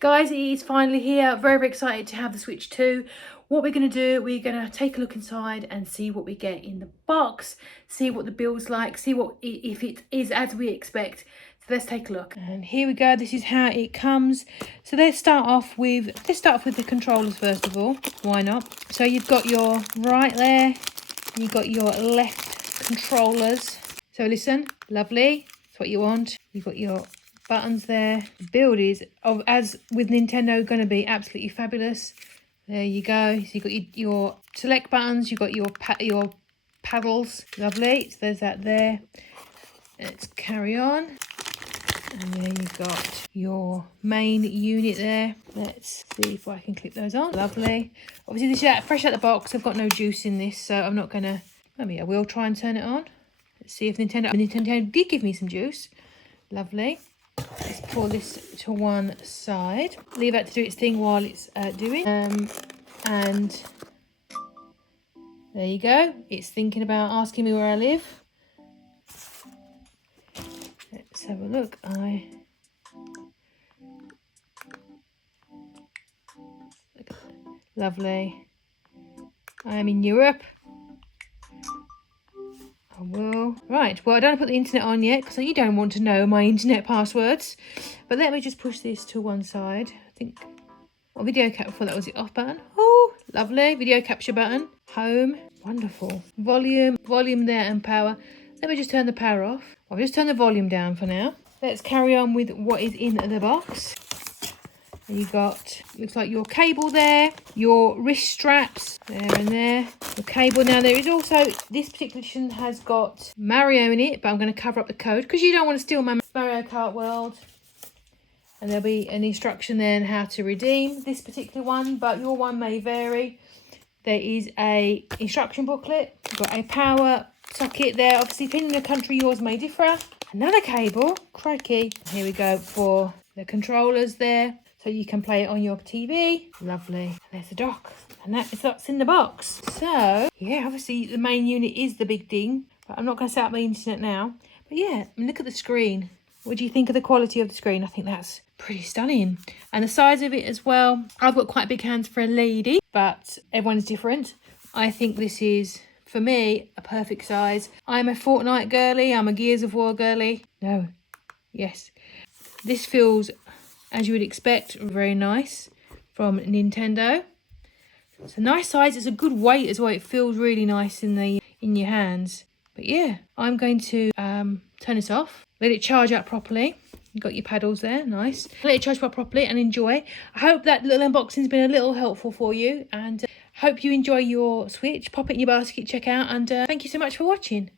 Guys, it is finally here. Very, very excited to have the Switch 2. What we're going to do, we're going to take a look inside and see what we get in the box, see what the build's like, see what if it is as we expect. So let's take a look. And here we go. This is how it comes. So let's start off with the controllers first of all. Why not? So you've got your right there, you've got your left controllers. So listen, lovely. That's what you want. You've got your buttons there. The build is, as with Nintendo, going to be absolutely fabulous. There you go. So you've got your select buttons, you've got your paddles. Lovely. So there's that there. Let's carry on. And there you've got your main unit there. Let's see if I can clip those on. Lovely. Obviously this is fresh out the box. I've got no juice in this, so I'm not going to... I mean, I will try and turn it on. Let's see if Nintendo did give me some juice. Lovely. Let's pour this to one side. Leave that to do its thing while it's doing. And there you go. It's thinking about asking me where I live. Let's have a look. Lovely. I am in Europe. I will. Right, well, I don't put the internet on yet because you don't want to know my internet passwords. But let me just push this to one side. I think, video capture, before that was the off button. Oh, lovely. Video capture button. Home. Wonderful. Volume there and power. Let me just turn the power off. I'll just turn the volume down for now. Let's carry on with what is in the box. You've got, looks like your cable there, your wrist straps there and there, the cable. Now there is also, this particular edition has got Mario in it, but I'm going to cover up the code because you don't want to steal my Mario Kart World. And there'll be an instruction there on how to redeem this particular one, but your one may vary. There is a instruction booklet, you've got a power socket there. Obviously, depending on the country, yours may differ. Another cable, crikey. Here we go for the controllers there. So you can play it on your TV. Lovely. There's the dock. And that's in the box. So, yeah, obviously the main unit is the big thing. But I'm not going to set up my internet now. But yeah, look at the screen. What do you think of the quality of the screen? I think that's pretty stunning. And the size of it as well. I've got quite big hands for a lady, but everyone's different. I think this is, for me, a perfect size. I'm a Fortnite girly. I'm a Gears of War girly. No. Yes. This feels, as you would expect, very nice from Nintendo. It's a nice size. It's a good weight as well. It feels really nice in your hands. But yeah, I'm going to turn this off. Let it charge up properly. You've got your paddles there, nice. Let it charge up properly and enjoy. I hope that little unboxing's been a little helpful for you, and hope you enjoy your Switch. Pop it in your basket, check out, and thank you so much for watching.